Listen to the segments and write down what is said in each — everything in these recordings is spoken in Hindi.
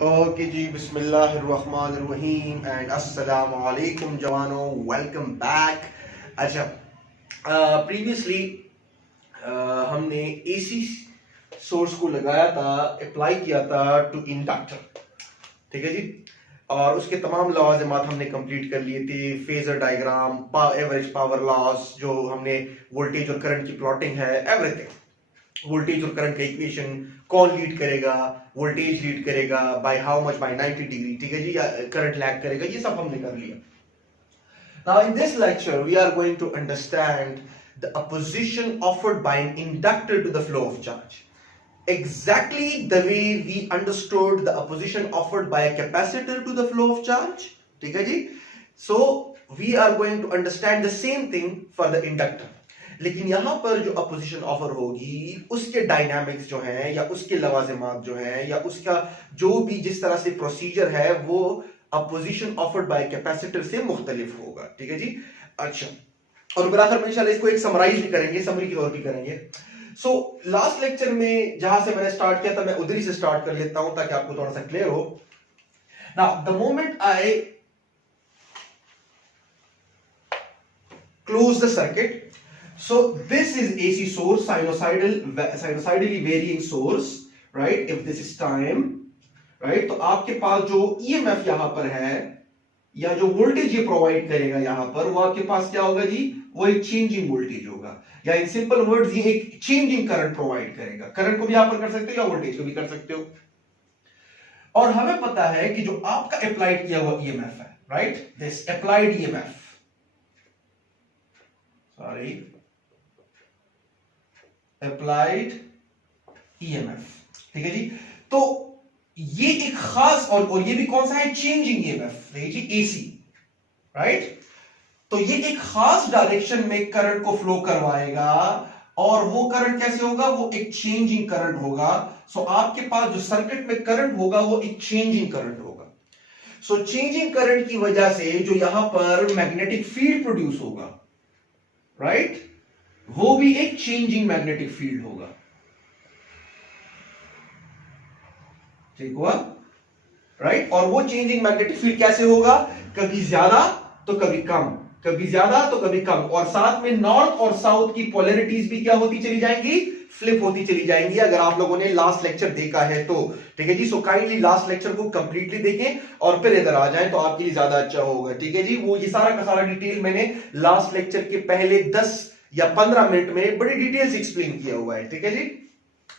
ओके जी, बिस्मिल्लाहिर्रहमानिर्रहीम एंड अस्सलाम वालेकुम जवानों, वेलकम बैक। अच्छा, प्रीवियसली हमने एसी सोर्स को लगाया था, अप्लाई किया था टू इंडक्टर, ठीक है जी। और उसके तमाम लवाज़िमात हमने कंप्लीट कर लिए थे, phasor diagram, average power loss, जो हमने वोल्टेज और करंट की प्लॉटिंग है, एवरीथिंग। वोल्टेज और करंट का इक्वेशन, कौन लीड करेगा, वोल्टेज लीड करेगा by how much, by 90 degree, ठीक है जी, या करंट लैग करेगा, ये सब हमने कर लिया। Now in this lecture we are going to understand the opposition offered by an inductor to the flow of charge, exactly the way we understood the opposition offered by a capacitor to the flow of charge, ठीक है जी। So we are going to understand the same thing for the inductor, लेकिन यहां पर जो अपोजिशन ऑफर होगी उसके डायनामिक्स जो हैं, या उसके लवाजिमात जो हैं, या उसका जो भी जिस तरह से प्रोसीजर है, वो अपोजिशन ऑफर्ड बाय कैपेसिटर से मुख्तलिफ होगा, ठीक है जी। अच्छा, और बराबर इंशाल्लाह इसको एक समराइज भी करेंगे, समरी की तौर भी करेंगे। सो लास्ट लेक्चर में जहां से मैंने स्टार्ट किया था, मैं उधर ही से स्टार्ट कर लेता हूं ताकि आपको थोड़ा सा क्लियर हो। Now the moment I close the circuit, so this is AC source, sinusoidally varying source, right? If this is time, right, तो आपके पास जो EMF यहां पर है, या जो वोल्टेज ये प्रोवाइड करेगा यहां पर, वो आपके पास क्या होगा जी? वो एक चेंजिंग वोल्टेज होगा, या इन सिंपल वर्ड्स ये एक चेंजिंग करंट प्रोवाइड करेगा। करंट को भी आप कर सकते हो या वोल्टेज को भी कर सकते हो। और हमें पता है कि जो आपका अप्लाइड किया हुआ EMF है, right, this applied EMF, sorry, applied EMF, ठीक है जी। तो ये एक खास, और ये भी कौन सा है? चेंजिंग EMF, देखिए जी, AC, राइट। तो ये एक खास डायरेक्शन में करंट को फ्लो करवाएगा, और वो करंट कैसे होगा? वो एक चेंजिंग करंट होगा। सो आपके पास जो सर्किट में करंट होगा वो एक चेंजिंग करंट होगा। सो चेंजिंग करंट की वजह से जो यहां पर मैग्नेटिक फील्ड प्रोड्यूस होगा, राइट, वो भी एक चेंजिंग मैग्नेटिक फील्ड होगा, ठीक हुआ, राइट। और वो चेंजिंग मैग्नेटिक फील्ड कैसे होगा? कभी ज्यादा तो कभी कम, कभी ज्यादा तो कभी कम, और साथ में नॉर्थ और साउथ की पोलैरिटीज भी क्या होती चली जाएंगी? फ्लिप होती चली जाएंगी, अगर आप लोगों ने लास्ट लेक्चर देखा है तो, ठीक है जी। सो काइंडली लास्ट लेक्चर को कंप्लीटली देखें और फिर इधर आ जाएं तो आपके लिए ज्यादा अच्छा होगा, ठीक है जी। वो ये सारा का सारा डिटेल मैंने लास्ट लेक्चर के पहले 10 या 15 मिनट में बड़ी डिटेल से एक्सप्लेन किया हुआ है, ठीक है जी।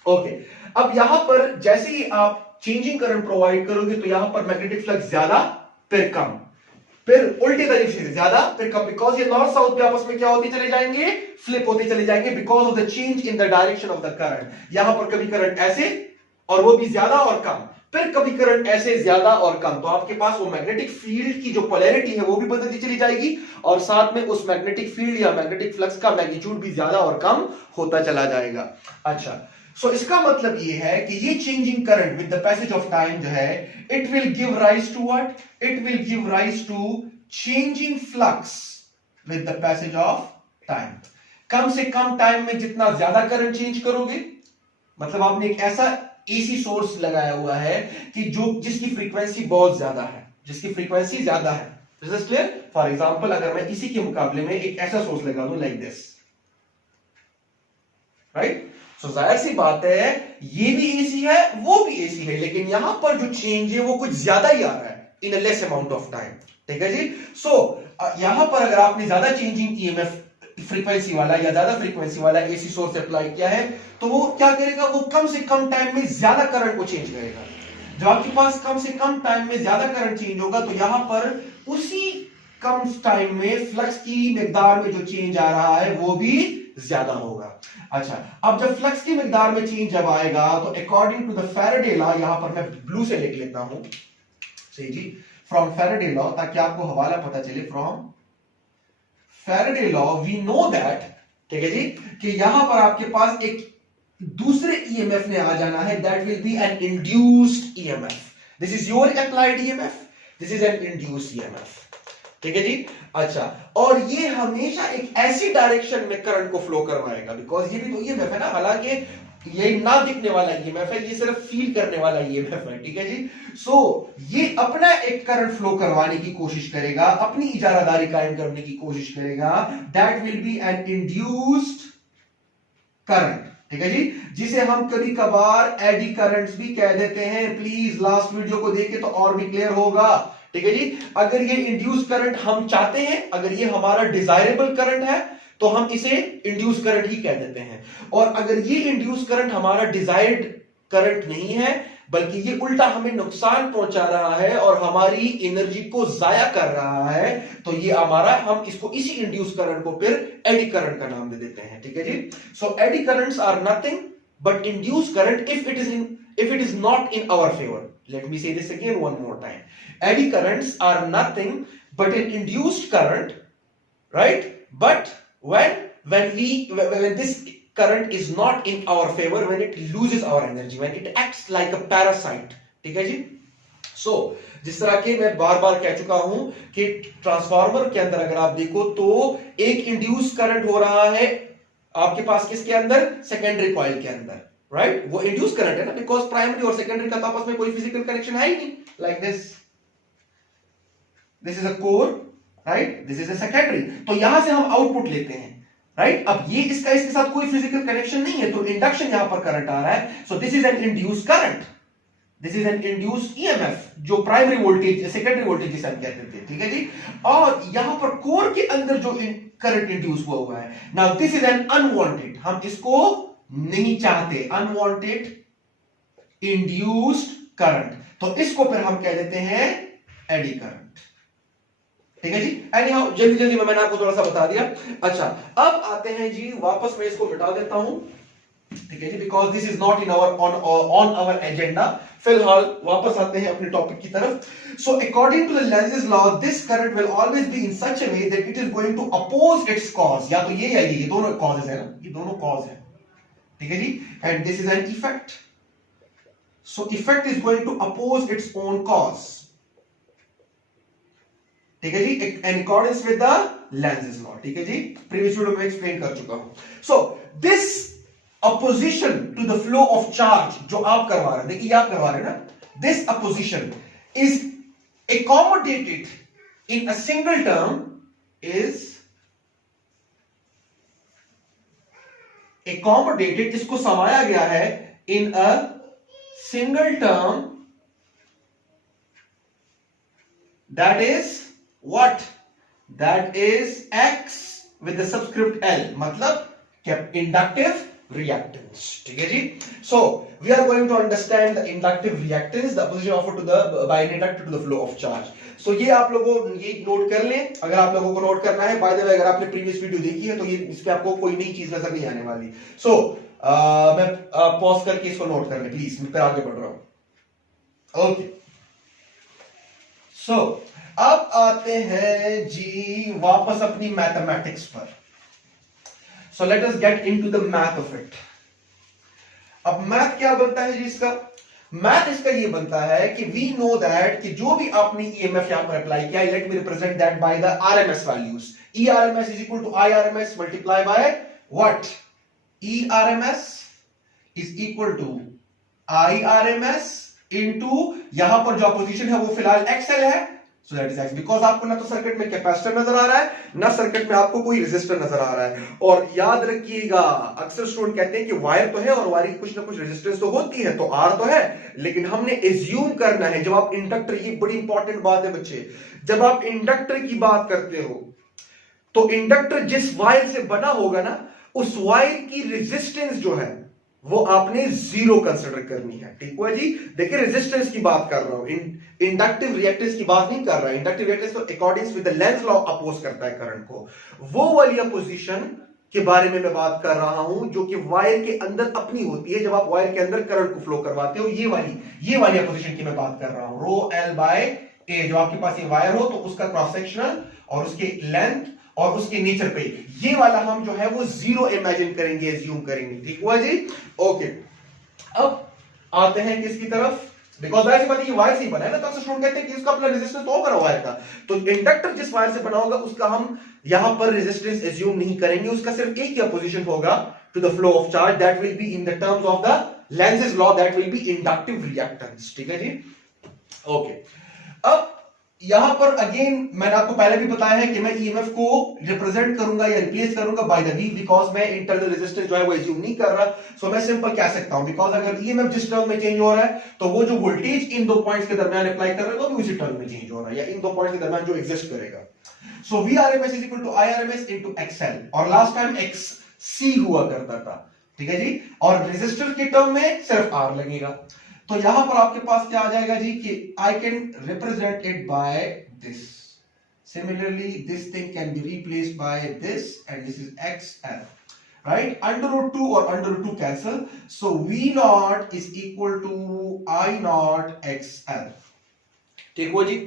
ओके, अब यहां पर जैसे ही आप चेंजिंग करंट प्रोवाइड करोगे तो यहां पर मैग्नेटिक फ्लक्स ज्यादा फिर कम, फिर उल्टे तरीके से ज्यादा फिर कम, बिकॉज ये नॉर्थ साउथ पे आपस में क्या होते चले जाएंगे? फ्लिप होते चले जाएंगे, because of the change in the direction of the current. यहां पर कभी करंट ऐसे, और वो भी ज्यादा और कम, फिर कभी करंट ऐसे, ज्यादा और कम। तो आपके पास वो मैग्नेटिक फील्ड की जो पोलैरिटी है वो भी बदलती चली जाएगी, और साथ में उस मैग्नेटिक फील्ड या मैग्नेटिक फ्लक्स का मैग्नीट्यूड भी ज्यादा और कम होता चला जाएगा। अच्छा, सो इसका मतलब ये है कि ये changing current with the passage of time जो है, it will give rise to what? It will give rise to changing flux with the passage of time. कम से कम टाइम में जितना ज्यादा करंट चेंज करोगे, मतलब आपने एक ऐसा एसी सोर्स लगाया हुआ है कि जो जिसकी फ्रीक्वेंसी बहुत ज्यादा है, जिसकी फ्रीक्वेंसी ज्यादा है, this is clear. For example, अगर मैं इसी के मुकाबले में एक ऐसा सोर्स लगा दूं लाइक दिस, राइट, सो जाहिर सी बात है ये भी एसी है, वो भी एसी है, लेकिन यहां पर जो चेंज है वो कुछ ज्यादा ही आ रहा है in a less amount of time, ठीक है जी। सो यहां पर अगर आपने ज्यादा चेंजिंग EMF फ्रीक्वेंसी वाला या ज्यादा फ्रीक्वेंसी वाला एसी सोर्स अप्लाई किया है, तो वो क्या करेगा? वो कम से कम टाइम में ज्यादा करंट को चेंज करेगा। जब आपके पास कम से कम टाइम में ज्यादा करंट चेंज होगा तो यहां पर उसी कम टाइम में फ्लक्स की मिकदार में जो चेंज आ रहा है वो भी ज्यादा होगा। अच्छा, अब जब फ्लक्स की मिकदार में चेंज जब आएगा तो according to the Faraday law, यहां पर मैं ब्लू से लिख लेता हूं, सही जी, फ्रॉम फैराडे लॉ, ताकि आपको हवाला पता चले। From Faraday law we know that, ठीक है जी, कि यहां पर आपके पास एक दूसरे EMF ने आ जाना है, that will be an induced EMF। This is your applied EMF, this is an induced EMF, ठीक है जी। अच्छा, और ये हमेशा एक ऐसी डायरेक्शन में करंट को फ्लो करवाएगा, बिकॉज ये भी तो EMF है ना, हालांकि ये ना दिखने वाला ईएमएफ है, ये सिर्फ फील करने वाला ईएमएफ है, ठीक है जी। सो ये अपना एक करंट फ्लो करवाने की कोशिश करेगा, अपनी इजारादारी कायम करने की कोशिश करेगा, that will be an induced current, ठीक है जी, जिसे हम कभी कभार एडी करंट्स भी कह देते हैं। प्लीज लास्ट वीडियो को देखें तो और भी क्लियर होगा, ठीक है जी। अगर ये इंड्यूस करंट हम चाहते हैं, अगर ये हमारा डिजायरेबल करंट है तो हम इसे इंड्यूस करंट ही कह देते हैं, और अगर ये इंड्यूस करंट हमारा डिजायर्ड करंट नहीं है बल्कि ये उल्टा हमें नुकसान पहुंचा रहा है और हमारी एनर्जी को जाया कर रहा है, तो ये हमारा, हम इसको इसी इंड्यूस करंट को फिर एडी करंट का नाम दे देते हैं, ठीक है जी। So eddy currents are nothing but induce current if it is not in our favour. Let me say this again one more time, eddy currents are nothing but an induced current, right? But when this current is not in our favor, when it loses our energy, when it acts like a parasite, ठीक है जी। सो जिस तरह के मैं बार बार कह चुका हूं कि ट्रांसफार्मर के अंदर अगर आप देखो तो एक इंड्यूस करंट हो रहा है आपके पास, किसके अंदर? सेकेंडरी कॉइल के अंदर, राइट? वो इंड्यूस करंट है ना, बिकॉज प्राइमरी और सेकेंडरी का आपस में कोई फिजिकल कनेक्शन है ही नहीं। Like this is a core, right, this is a secondary, तो यहां से हम आउटपुट लेते हैं, राइट? अब ये इसके साथ कोई फिजिकल कनेक्शन नहीं है, तो इंडक्शन यहां पर करंट आ रहा है, so this is N induce current, this is N induce EMF, जो प्राइमरी वोल्टेज सेकेंडरी वोल्टेज जिसे हम कहते थे, ठीक है जी। और यहां पर कोर के अंदर जो करंट इंड्यूस हुआ है, now this is N unwanted, हम इसको नहीं चाहते, अनवांटेड इंड्यूस्ड करंट, तो इसको फिर हम कह देते हैं एडी करंट, ठीक है जी। एनी हाउ जल्दी जल्दी में मैंने आपको थोड़ा सा बता दिया। अच्छा, अब आते हैं जी, वापस मैं इसको मिटा देता हूं, ठीक है जी, because this is not in our on our agenda. फिलहाल वापस आते हैं अपने टॉपिक की तरफ। So according to the Lenz's law, this current will always be in such a way that it is going to oppose its cause, या तो ये या ये दोनों कॉजेस है ना, ये दोनों कॉज है, ठीक है जी। And this is an effect, so effect is going to oppose its own cause, ठीक है जी, in accordance with the Lenz's law, ठीक है जी। प्रीवियस वीडियो में एक्सप्लेन कर चुका हूं। So this opposition to the flow of charge जो आप करवा रहे हैं, देखिए आप करवा रहे हैं ना, this opposition is accommodated in a single term, is accommodated, इसको समाया गया है in a single term, that is what? That is X with the subscript L, मतलब inductive reactance, ठीक है जी। So we are going to understand the inductive reactance, the opposition offered to the by an inductor to the flow of charge. So ये आप लोगों ये नोट कर लें, अगर आप लोगों को नोट करना है। बाय द वे, अगर आपने प्रीवियस वीडियो देखी है तो ये इस पे आपको कोई नई चीज नजर नहीं आने वाली। So मैं पॉज करके इसको नोट कर लें प्लीज, मैं फिर आगे बढ़ रहा हूं। ओके, सो अब आते हैं जी वापस अपनी मैथमेटिक्स पर। So let us get into the math of it. अब मैथ क्या बनता है जी इसका? मैथ इसका ये बनता है कि वी नो दैट कि जो भी आपने ईएमएफ यहां पर अप्लाई किया, let me represent that by the RMS values. E RMS is equal to I RMS multiply by what? E RMS is equal to I RMS into यहां पर जो अपोजिशन है वो फिलहाल एक्सएल है, so that is X, because आपको ना तो सर्किट में कैपेसिटर नजर आ रहा है, ना सर्किट में आपको कोई रेजिस्टर नजर आ रहा है। और याद रखिएगा, अक्सर स्टूडेंट कहते हैं कि वायर तो है और वायर की कुछ ना कुछ रेजिस्टेंस तो होती है, तो आर तो है, लेकिन हमने एज्यूम करना है जब आप इंडक्टर, ये बड़ी इंपॉर्टेंट बात है बच्चे, जब आप इंडक्टर की बात करते हो तो इंडक्टर जिस वायर से बना होगा ना, उस वायर की रेजिस्टेंस जो है वो आपने जीरो कंसिडर करनी है, ठीक है जी। देखिए रेजिस्टेंस की बात कर रहा हूं, इंडक्टिव रिएक्टेंस की बात नहीं कर रहा है। इंडक्टिव रिएक्टेंस तो according with the Lenz law oppose करता है करंट को, वो वाली अपोजिशन के बारे में मैं बात कर रहा हूं जो कि वायर के अंदर अपनी होती है, जब आप वायर के अंदर करंट को फ्लो करवाते हो, ये वाली अपोजिशन की मैं बात कर रहा हूं, रो एल बाय ए। जो आपके पास ये वायर हो तो उसका क्रॉस सेक्शनल और उसके लेंथ और उसके नेचर पे ये वाला हम जो है वो जीरो इमेजिन करेंगे, एज्यूम करेंगे, ठीक हुआ जी। ओके, अब आते हैं किसकी तरफ, बिकॉज वैसे बात ये वायर से ही बना है ना, तो स्टूडेंट कहते हैं कि इसका अपना रेजिस्टेंस तो होगा वायर का, तो इंडक्टर जिस वायर से बना होगा उसका हम यहां पर रेजिस्टेंस एज्यूम नहीं करेंगे, उसका सिर्फ एक ही अपोजिशन होगा, to the flow of charge, that will be in the terms of the Lenz's law, that will be inductive reactance. ठीक है जी, ओके। अब यहां पर अगेन मैंने आपको पहले भी बताया है कि मैं ईएमएफ को रिप्रेजेंट करूंगा या रिप्लेस करूंगा बाय द वी, बिकॉज मैं इंटरनल रेजिस्टेंस जो है वो एज्यूम नहीं कर रहा। सो मैं सिंपल कह सकता हूं, बिकॉज अगर ईएमएफ जिस टर्म में चेंज हो रहा है तो वो जो वोल्टेज इन दो पॉइंट्स के दरमियान अप्लाई कर रहे हैं वो भी उसी टर्म में चेंज हो रहा है, या इन दो पॉइंट्स के दरमियान जो एग्जिस्ट करेगा। So VRMS is equal to IRMS into XL, और लास्ट टाइम XC हुआ करता था, ठीक है जी, और रेजिस्टर के टर्म में सिर्फ R लगेगा। तो यहां पर आपके पास क्या आ जाएगा जी कि I can represent it by this. Similarly, this thing can be replaced by this, and this is XL, right? Under root 2 or under root 2 cancel, so V naught is equal to I naught XL. ठीक हो जी?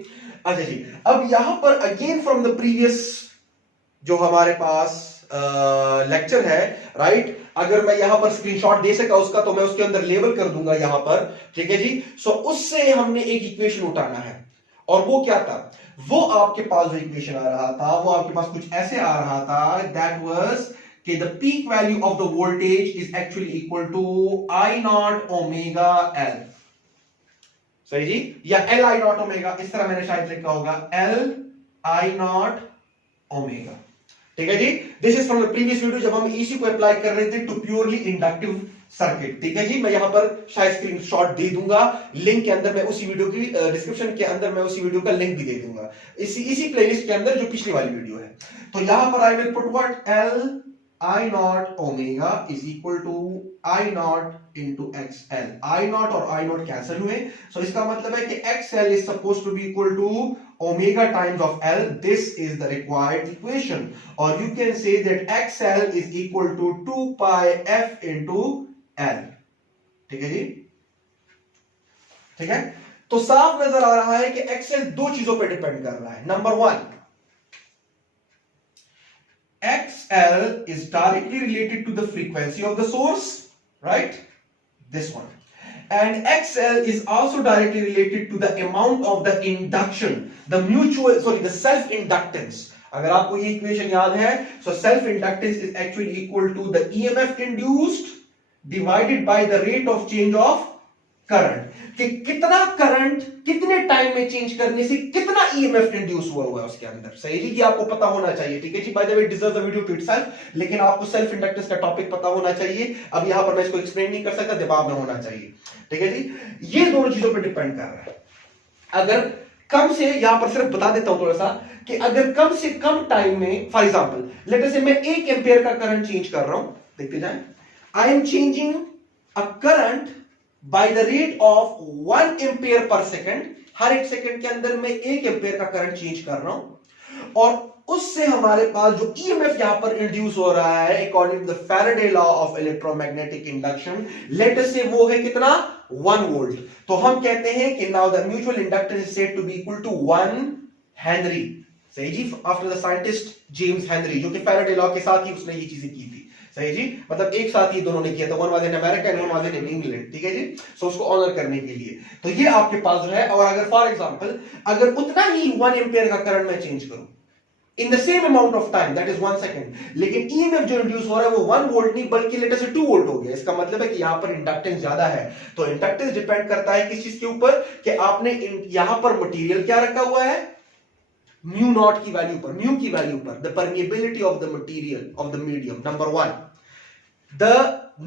अच्छा जी, अब यहां पर अगेन फ्रॉम द प्रीवियस जो हमारे पास लेक्चर है, राइट, अगर मैं यहां पर स्क्रीनशॉट दे सका उसका तो मैं उसके अंदर लेबल कर दूंगा यहां पर, ठीक है जी। सो उससे हमने एक इक्वेशन उठाना है, और वो क्या था, वो आपके पास जो इक्वेशन आ रहा था वो आपके पास कुछ ऐसे आ रहा था, दैट वाज कि the peak value of the voltage is actually equal to I not omega L, सही जी, या L I नॉट ओमेगा, इस तरह मैंने शायद लिखा होगा L I नॉट ओमेगा, ठीक है जी। This is from the previous video जब हम इसी को अप्लाई कर रहे थे टू प्योरली इंडक्टिव सर्किट, ठीक है जी। मैं यहां पर शायद स्क्रीनशॉट दे दूंगा लिंक के अंदर, मैं उसी वीडियो की डिस्क्रिप्शन के अंदर मैं उसी वीडियो का लिंक भी दे दूंगा इसी प्लेलिस्ट के अंदर जो पिछली वाली वीडियो है। तो यहां पर I will put what L I not omega is equal to I not into XL। I not और I नॉट कैंसिल हुए, सो इसका मतलब है कि XL is suppose to be equal to omega times of L. This is the required equation, or you can say that XL is equal to 2 pi F into L, ठीक है जी, ठीक है। तो साफ नजर आ रहा है कि XL दो चीजों पर डिपेंड कर रहा है। Number one, XL is directly related to the frequency of the source, right? This one. And XL is also directly related to the amount of the induction, the self inductance. अगर आपको ये इक्वेशन याद है, so self inductance is actually equal to the EMF induced divided by the rate of change of current. कि कितना करंट कितने टाइम में चेंज करने से कितना EMF इंड्यूस हुआ है उसके अंदर, सही जी, कि आपको पता होना चाहिए, ठीक है जी। By the way deserve the video to itself, लेकिन आपको सेल्फ इंडक्टेंस का टॉपिक पता होना चाहिए। अब यहां पर मैं इसको एक्सप्लेन नहीं कर सकता, दिमाग में होना चाहिए, ठीक है जी। ये दोनों चीजों पर डिपेंड कर रहा है। अगर कम से, यहां पर सिर्फ बता देता हूं थोड़ा सा कि अगर कम से कम टाइम में, फॉर एग्जांपल लेट अस से मैं 1 एम्पियर का करंट चेंज कर रहा हूं, देखते जाएं, I am changing a current by the rate of 1 ampere per second. Her 1 second के अंदर मैं 1 एम्पियर का करंट चेंज कर रहा हूं, और उससे हमारे पास जो ईएमएफ यहां पर इंड्यूस हो रहा है according to the Faraday law of electromagnetic induction, let us से वो है कितना, 1 वोल्ट। तो हम कहते हैं कि now the mutual inductance is said to be equal to 1 henry, सही जी, after the scientist James Henry, जो कि फैराडे लॉ के साथ ही उसने ये चीजें की थी, सही जी, मतलब एक साथ ही दोनों ने किया था, one was in America and one was in England, ठीक है जी। सो उसको ऑनर करने के लिए तो ये आपके पास जो है, और अगर फॉर एग्जांपल अगर उतना ही 1 एम्पियर का करंट मैं चेंज करूं in the same amount of time, that is 1 second, लेकिन ईएमएफ जो इंड्यूस हो रहा है वो 1 वोल्ट नहीं बल्कि लेट अस से 2 वोल्ट हो गया, इसका मतलब है कि यहां पर इंडक्टेंस ज्यादा है। तो इंडक्टेंस डिपेंड करता है किस चीज के ऊपर, कि आपने यहां पर मटेरियल क्या रखा हुआ है, म्यू नॉट की वैल्यू पर, म्यू की वैल्यू पर, the permeability of the material of the medium, number 1, the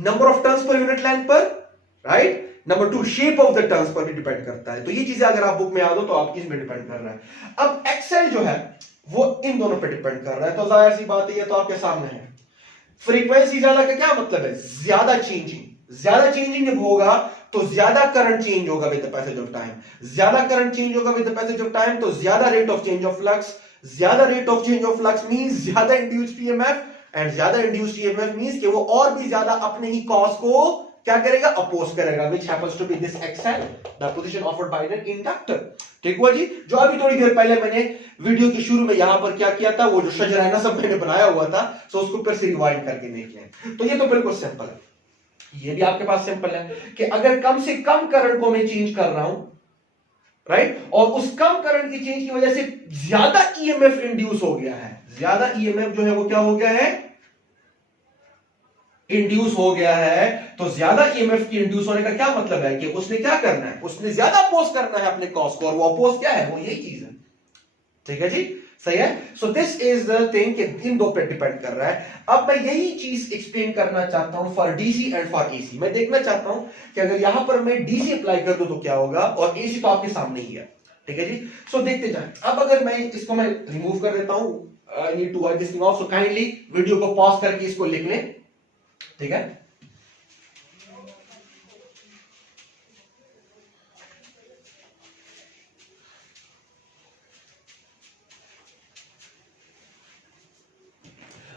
number of turns पर यूनिट लेंथ पर, right, number 2 shape of the turns पर भी डिपेंड करता है। तो ये चीजें अगर आप बुक में याद हो तो आपकी इसमें डिपेंड कर रहा है। अब एक्सेल जो है वो इन दोनों पर डिपेंड कर रहा है, तो जाहिर सी बात है ये तो आपके सामने है। फ्रीक्वेंसी ज्यादा का क्या मतलब है, ज्यादा चेंजिंग जब होगा तो ज्यादा करंट चेंज होगा with the passage of time, ज्यादा करंट चेंज होगा with the passage of time, तो ज्यादा rate of change of flux, ज्यादा rate of change of flux means ज्यादा इंड्यूस्ड ईएमएफ, एंड ज्यादा इंड्यूस्ड ईएमएफ मींस कि वो और भी ज्यादा अपने ही कॉज को क्या करेगा, अपोज करेगा, which happens to be this XL, the position offered by the inductor। ठीक हुआ जी। जो अभी थोड़ी देर पहले मैंने वीडियो के शुरू में यहां पर क्या किया था, वो जो शजरा है ना सब मैंने बनाया हुआ था, सो उसको फिर से रिवाइंड करके देख लें। तो ये तो बिल्कुल सिंपल है, ये भी आपके पास सिंपल है कि अगर कम से कम करंट को मैं चेंज कर रहा हूं, राइट, और उस कम करंट की चेंज की वजह से ज्यादा ईएमएफ इंड्यूस हो गया है, ज्यादा ईएमएफ जो है वो क्या हो गया है, इंड्यूस हो गया है, तो ज्यादा ईएमएफ की इंड्यूस होने का क्या मतलब है कि उसने क्या करना है, उसने ज्यादा अपोज करना है अपने कॉज को, और वो अपोज क्या है, वो यही चीज है। ठीक है जी, सही है। So this is the thing कि इन दो पे डिपेंड कर रहा है। अब मैं यही चीज एक्सप्लेन करना चाहता हूं for DC and for AC. मैं देखना चाहता हूं कि अगर यहां पर मैं डीसी अप्लाई कर दूं तो क्या होगा, और एसी तो आपके सामने ही है। ठीक है जी, सो देखते जाएं। अब अगर मैं इसको मैं रिमूव कर देता हूं, I need to wipe this thing off, so kindly video को पॉज करके इसको लिख लें। ठीक है,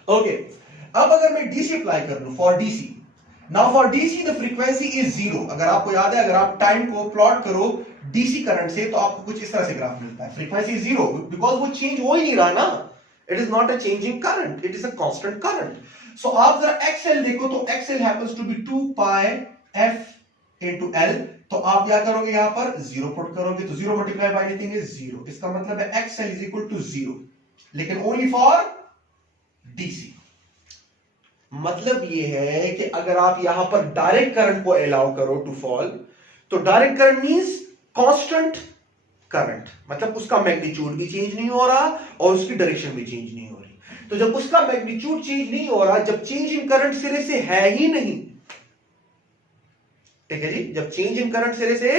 ओके। अब अगर मैं डीसी अप्लाई कर लूं for DC, now for DC the frequency is zero. अगर आपको याद है, अगर आप टाइम को प्लॉट करो डीसी करंट से, तो आपको कुछ इस तरह से ग्राफ मिलता है। फ्रीक्वेंसी जीरो बिकॉज वो चेंज हो ही नहीं रहा ना, it is not a changing current, it is a constant current. So आप जरा एक्सएल देखो, तो XL happens to be 2 pi f into L. तो आप क्या करोगे, यहां पर जीरो पुट करोगे, तो zero multiply by anything is zero. इसका मतलब है XL is equal to zero, लेकिन ओनली फॉर डीसी। मतलब यह है कि अगर आप यहां पर डायरेक्ट करंट को अलाउ करो टू फॉल, तो direct current means constant current, मतलब उसका मैग्नीट्यूड भी चेंज नहीं हो रहा और उसकी डायरेक्शन भी चेंज नहीं हो रही। तो जब उसका मैग्नीट्यूड चेंज नहीं हो रहा, जब चेंज इन करंट सिरे से है ही नहीं, ठीक है जी, जब चेंज इन करंट सिरे से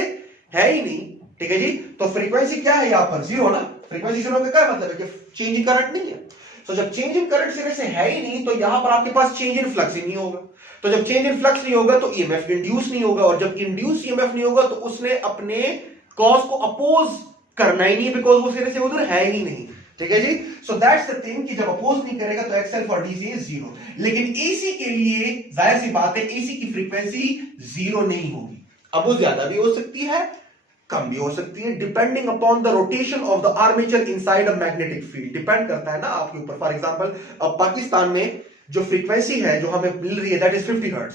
है ही नहीं, ठीक है जी, तो फ्रीक्वेंसी क्या है यहां पर, जीरो ना। फ्रीक्वेंसी जीरो का क्या मतलब है कि चेंज इन करंट नहीं है। तो जब चेंज इन करंट सिरे से है ही नहीं, तो यहां पर आपके पास चेंज इन फ्लक्स ही नहीं होगा। तो जब चेंज इन फ्लक्स नहीं होगा, तो ईएमएफ इंड्यूस नहीं होगा, और जब इंड्यूस ईएमएफ नहीं होगा, तो उसने अपने कॉज को अपोज करना ही नहीं, बिकॉज वो सिरे से उधर है ही नहीं। ठीक है जी, सो दैट्स द थिंग कि जब अपोज नहीं करेगा तो XL for DC is zero. लेकिन एसी के लिए जाहिर सी बात है, एसी की फ्रीक्वेंसी जीरो नहीं होगी। अब वो ज्यादा भी हो सकती है, कम भी हो सकती है, depending upon the rotation of the armature inside a magnetic field. Depend करता है ना आपके ऊपर। फॉर एग्जांपल, अब पाकिस्तान में जो फ्रीक्वेंसी है जो हमें मिल रही है, that is 50 hertz,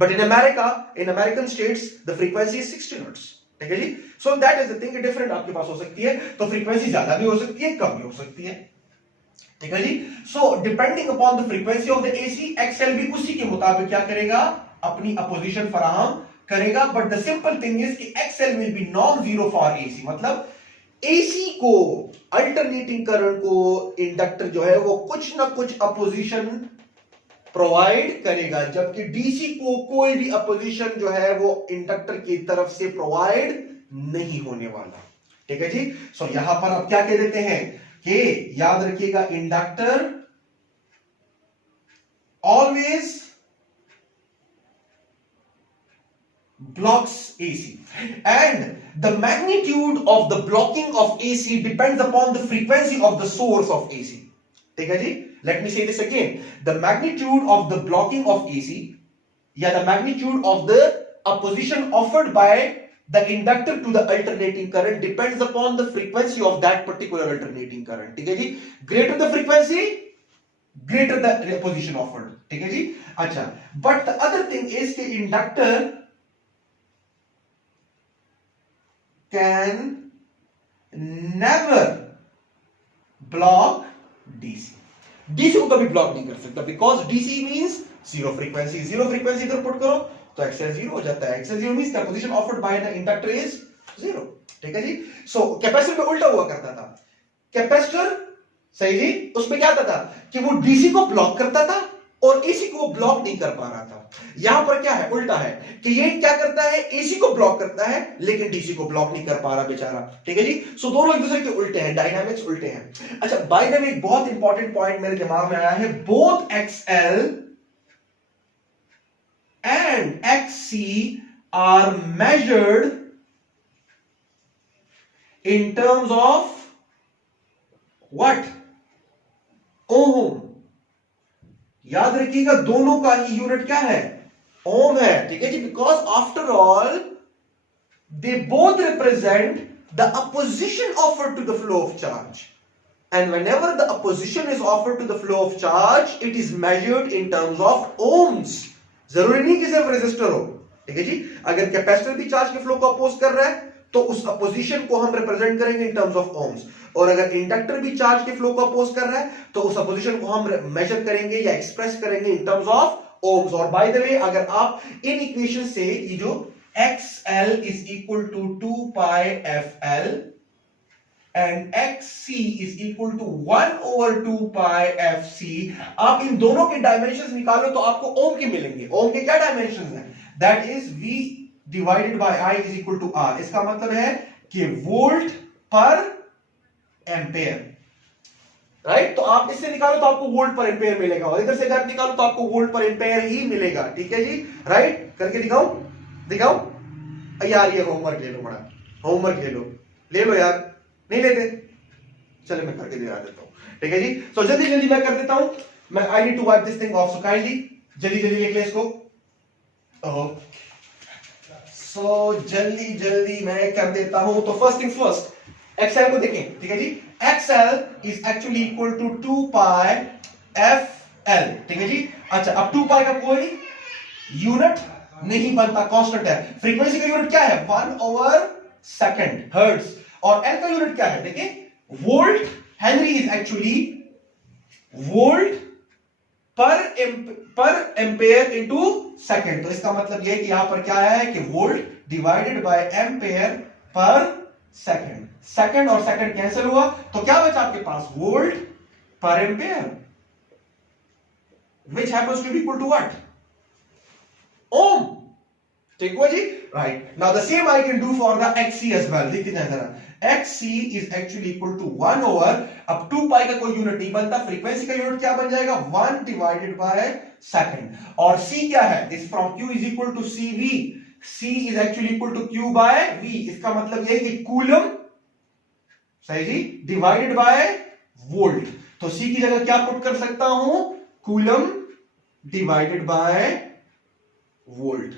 but in America, in American states the frequency is 60 hertz. ठीक है जी, so that is the thing, different आपके पास हो सकती है। तो फ्रीक्वेंसी ज्यादा भी हो सकती है, कम भी हो सकती है। ठीक है जी, so depending upon the frequency of the AC, XL भी उसी के मुताबिक क्या करेगा, अपनी अपोजिशन फराहम करेगा। But the simple thing is कि XL will be non zero for AC. मतलब एसी को, अल्टरनेटिंग करंट को इंडक्टर जो है वो कुछ ना कुछ अपोजिशन प्रोवाइड करेगा, जबकि डीसी को कोई भी अपोजिशन जो है वो इंडक्टर की तरफ से प्रोवाइड नहीं होने वाला। ठीक है जी, सो यहां पर आप क्या कह देते हैं कि याद रखिएगा, inductor always blocks AC, and the magnitude of the blocking of AC depends upon the frequency of the source of AC. ठीक है जी, let me say this again, the magnitude of the blocking of AC, या the magnitude of the opposition offered by the inductor to the alternating current depends upon the frequency of that particular alternating current. ठीक है जी, greater the frequency, greater the opposition offered. ठीक है जी, अच्छा, but the other thing is कि inductor can never block DC. DC को कभी ब्लॉक नहीं कर सकता, because DC means zero frequency. Zero frequency इधर पुट करो तो एक्सएल जीरो हो जाता है। XL zero means the position offered by the inductor is zero. ठीक है जी, सो कैपेसिटर में उल्टा हुआ करता था। कैपेसिटर, सही जी, उसमें क्या होता था कि वो डीसी को ब्लॉक करता था और एसी को वो ब्लॉक नहीं कर पा रहा था। यहां पर क्या है, उल्टा है कि ये क्या करता है, एसी को ब्लॉक करता है लेकिन डीसी को ब्लॉक नहीं कर पा रहा बेचारा। ठीक है जी, सो दोनों एक दूसरे के उल्टे हैं, डायनामिक्स उल्टे हैं। अच्छा, बाय द वे एक बहुत इंपॉर्टेंट पॉइंट मेरे दिमाग में आया है, both XL and XC are measured in terms of what, ohm. याद रखिएगा, दोनों का ही यूनिट क्या है, ओम है। ठीक है जी, because after all they both represent the opposition offered to the flow of charge, and whenever the opposition is offered to the flow of charge, it is measured in terms of ohms. जरूरी नहीं कि सिर्फ रेजिस्टर हो। ठीक है जी, अगर कैपेसिटर भी चार्ज के फ्लो को अपोज कर रहा है तो उस अपोजिशन को हम रिप्रेजेंट करेंगे इन टर्म्स ऑफ ओम्स, और अगर इंडक्टर भी चार्ज के फ्लो को अपोज कर रहा है तो उस अपोजिशन को हम मेजर करेंगे या एक्सप्रेस करेंगे इन टर्म्स ऑफ ओम्स। और बाय द वे अगर आप इन इक्वेशन से ये जो XL is equal to 2 pi FL and XC is equal to 1 over 2 pi FC, आप इन दोनों के डायमेंशंस निकालो तो आपको ओम के मिलेंगे। ओम के क्या डायमेंशंस हैं? That is V divided by I is equal to R। इसका मतलब है कि वोल्ट पर एम्पेयर, राइट। तो आप इससे निकालो तो आपको वोल्ट पर एम्पेयर मिलेगा, और इधर से अगर निकालो तो आपको वोल्ट पर एम्पेयर ही मिलेगा। ठीक है जी, राइट। करके दिखाऊं? दिखाऊं यार? ये होमवर्क ले लो, बड़ा होमवर्क ले लो यार। नहीं लेते? चले मैं करके दिखा देता हूं। ठीक है जी, सो जल्दी जल्दी मैं कर देता हूं। मैं I need to wipe this thing off, so kindly जल्दी जल्दी लिख ले इसको। सो जल्दी जल्दी मैं कर देता हूं। तो फर्स्ट थिंग फर्स्ट, XL को देखें। ठीक है जी, XL is actually equal to 2 pi FL। ठीक है जी। अच्छा, अब 2 पाई का कोई यूनिट नहीं बनता, कांस्टेंट है। फ्रीक्वेंसी का यूनिट क्या है? 1 ओवर सेकंड, हर्ट्ज। और L का यूनिट क्या है? देखिए, volt. Henry is actually volt पर एम्पेयर इनटू सेकंड। तो इसका मतलब यह कि यहां पर क्या है कि वोल्ट डिवाइडेड बाय एम्पेयर पर सेकंड। सेकंड और सेकंड कैंसिल हुआ, तो क्या बचा आपके पास? वोल्ट पर ampere, which happens to be equal to what? Ohm. ठीक हुआ जी, right. Now the same I can do for the XC as well. देखिए जरा, XC is actually equal to 1 over, अब 2 पाई का कोई यूनिट नहीं बनता, फ्रीक्वेंसी का यूनिट क्या बन जाएगा? 1 डिवाइडेड बाय सेकंड। और C क्या है? Is from Q is equal to CV। C is actually equal to Q by V। इसका मतलब यह है कि कूलम, सही जी, डिवाइडेड बाय वोल्ट। तो C की जगह क्या पुट कर सकता हूं? Coulomb divided by volt.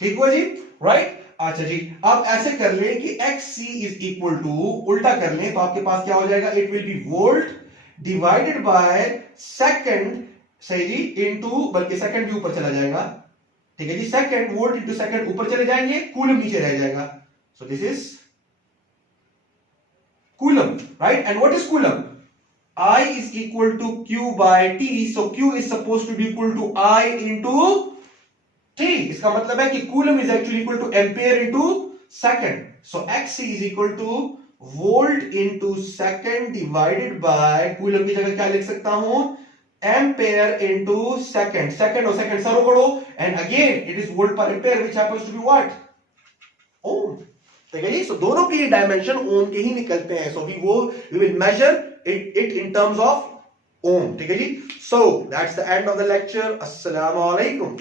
ठीक हुआ जी, राइट। अच्छा जी, अब ऐसे कर ले कि XC इज इक्वल टू, उल्टा कर ले तो आपके पास क्या हो जाएगा? It will be volt divided by second, सही जी, इनटू, बल्कि सेकंड भी ऊपर चला जाएगा। ठीक है जी, सेकंड, वोल्ट इंटू सेकंड ऊपर चले जाएंगे, कूलम नीचे रह जाएगा। So this is coulomb, right. And what is coulomb? I is equal to Q by T, so Q is supposed to be equal to I into T। इसका मतलब है कि coulomb is actually equal to ampere into second, so XC is equal to volt into second divided by, coulomb की जगह क्या लिख सकता हूं? Ampere into second। सेकंड और सेकंड सरो करो, and again it is volt पर ampere which happens to be what? ओम। ठीक है जी, सो दोनों के डायमेंशन ओम के ही निकलते हैं। So we will measure it in terms of ohm। ठीक है जी, so that's the end of the lecture। अस्सलाम वालेकुम।